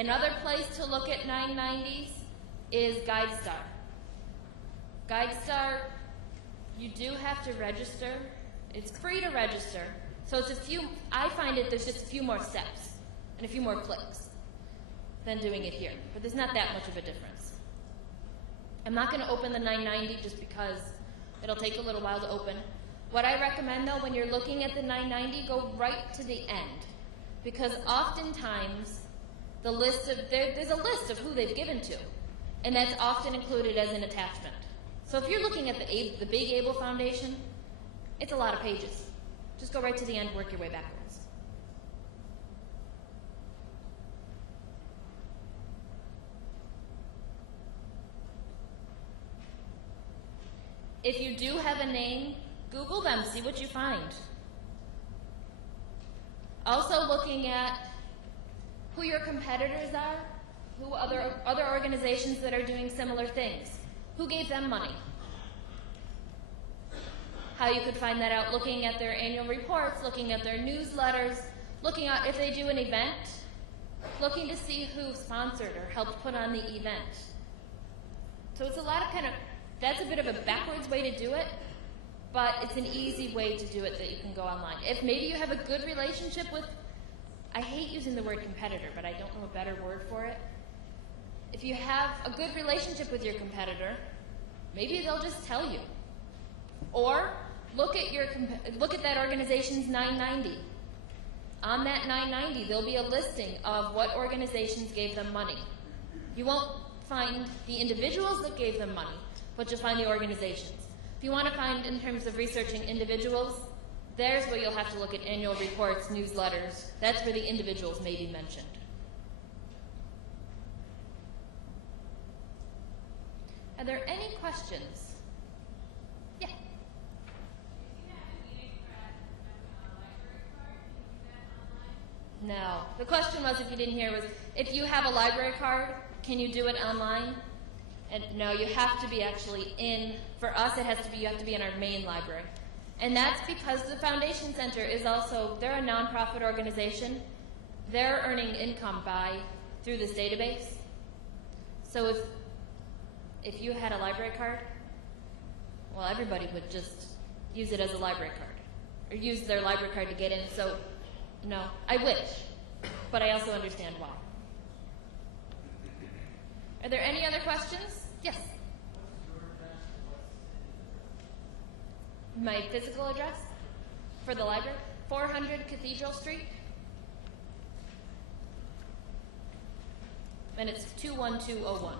Another place to look at 990s is GuideStar. GuideStar, you do have to register. It's free to register. So it's a few, I find there's just a few more steps and a few more clicks than doing it here. But there's not that much of a difference. I'm not going to open the 990 just because it'll take a little while to open. What I recommend, though, when you're looking at the 990, go right to the end. Because oftentimes, there's a list of who they've given to. And that's often included as an attachment. So if you're looking at the Big Able Foundation, it's a lot of pages. Just go right to the end, work your way backwards. If you do have a name, Google them, see what you find. Also looking at who your competitors are, who other organizations that are doing similar things. Who gave them money? How you could find that out, looking at their annual reports, looking at their newsletters, looking at if they do an event, looking to see who sponsored or helped put on the event. So it's a lot of that's a bit of a backwards way to do it, but it's an easy way to do it that you can go online. If maybe you have a good relationship with, I hate using the word competitor, but I don't know a better word for it. If you have a good relationship with your competitor, maybe they'll just tell you. Or look at that organization's 990. On that 990, there'll be a listing of what organizations gave them money. You won't find the individuals that gave them money, but you'll find the organizations. If you want to find in terms of researching individuals, there's where you'll have to look at annual reports, newsletters. That's where the individuals may be mentioned. Are there any questions? Yeah. No. The question was, if you didn't hear, was if you have a library card, can you do it online? And no, you have to be actually in, for us it has to be, you have to be in our main library. And that's because the Foundation Center is also, they're a nonprofit organization. They're earning income through this database. So if you had a library card, well, everybody would just use it as a library card, or use their library card to get in. So, no, I wish, but I also understand why. Are there any other questions? Yes. My physical address for the library, 400 Cathedral Street, and it's 21201.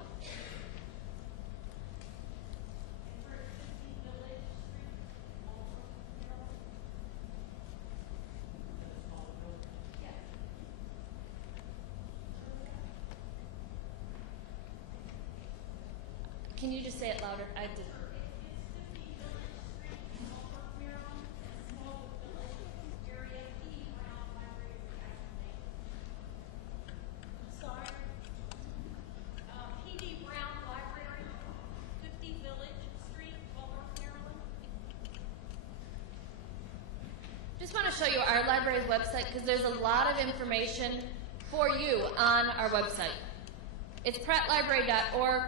Can you just say it louder? I did. Just want to show you our library's website because there's a lot of information for you on our website. It's prattlibrary.org.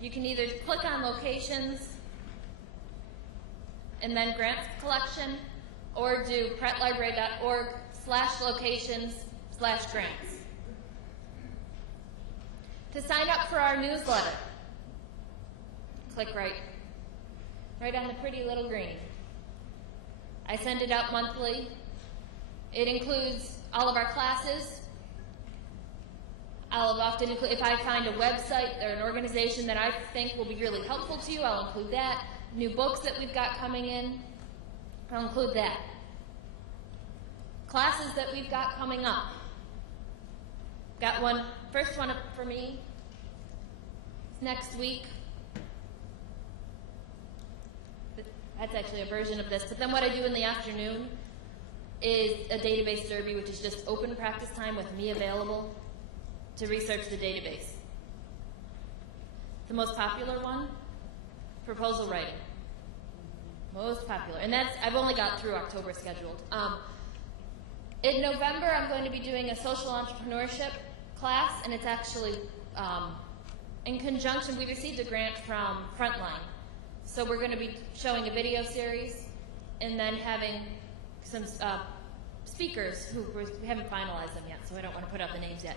You can either click on locations and then grants collection, or do prattlibrary.org/locations/grants. To sign up for our newsletter, click right on the pretty little green. I send it out monthly. It includes all of our classes. I'll often include, if I find a website or an organization that I think will be really helpful to you, I'll include that. New books that we've got coming in, I'll include that. Classes that we've got coming up. Got one, first one up for me. It's next week. That's actually a version of this. But then what I do in the afternoon is a database derby, which is just open practice time with me available to research the database. The most popular one, proposal writing. Most popular. And that's, I've only got through October scheduled. In November, I'm going to be doing a social entrepreneurship class, and it's actually in conjunction. We received a grant from Frontline, so we're going to be showing a video series and then having some speakers who we haven't finalized them yet, so I don't want to put out the names yet.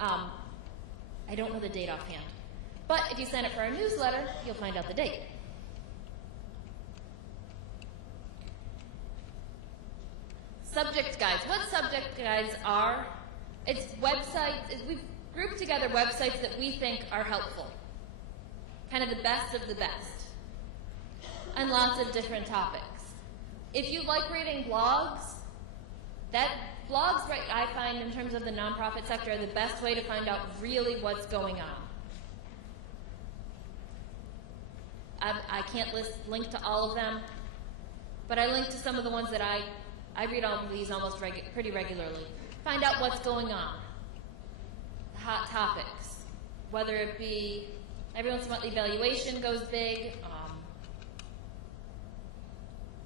I don't know the date offhand. But if you sign up for our newsletter, you'll find out the date. Subject guides. What subject guides are? It's websites. We've grouped together websites that we think are helpful. Kind of the best of the best. On lots of different topics. If you like reading blogs, blogs, right, I find in terms of the nonprofit sector, are the best way to find out really what's going on. I can't link to all of them, but I link to some of the ones that I read all of these almost pretty regularly. Find out what's going on. The hot topics, whether it be every once in a while evaluation goes big.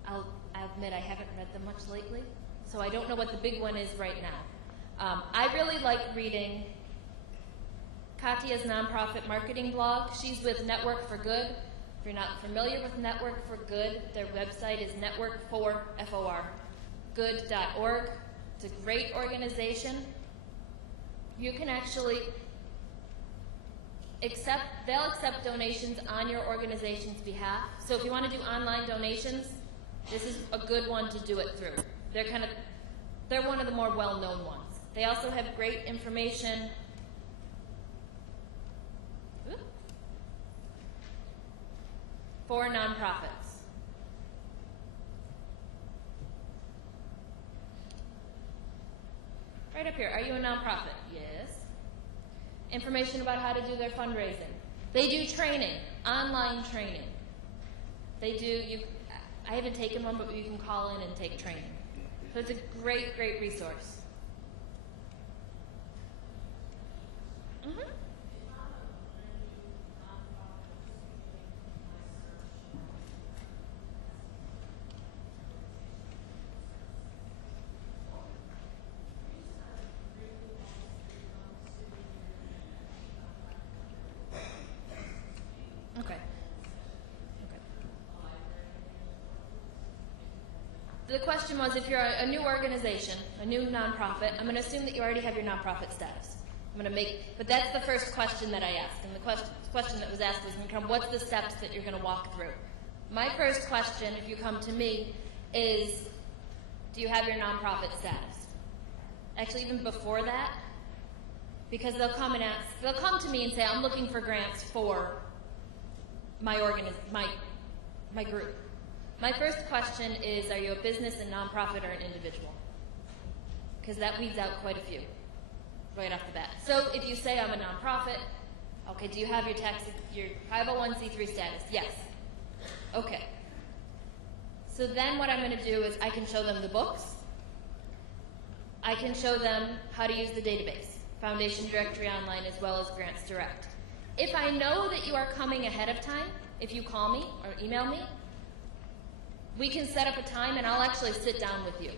I'll admit I haven't read them much lately, so I don't know what the big one is right now. I really like reading Katya's nonprofit marketing blog. She's with Network for Good. If you're not familiar with Network for Good, their website is network4good.org. It's a great organization. You can actually they'll accept donations on your organization's behalf. So if you want to do online donations, this is a good one to do it through. They're one of the more well-known ones. They also have great information. For nonprofits. Right up here, are you a nonprofit? Yes. Information about how to do their fundraising. They do training, online training. They do, I haven't taken one, but you can call in and take training. So it's a great, great resource. Mm-hmm. The question was, if you're a new organization, a new nonprofit, I'm going to assume that you already have your nonprofit status. But that's the first question that I asked. And the question that was asked was, what's the steps that you're going to walk through? My first question, if you come to me, is, do you have your nonprofit status? Actually, even before that, because they'll come to me and say, I'm looking for grants for my group. My first question is, are you a business, a nonprofit, or an individual? Because that weeds out quite a few right off the bat. So if you say I'm a nonprofit, okay, do you have your 501c3 status? Yes. Okay. So then what I'm going to do is I can show them the books. I can show them how to use the database, Foundation Directory Online, as well as Grants Direct. If I know that you are coming ahead of time, if you call me or email me, we can set up a time and I'll actually sit down with you.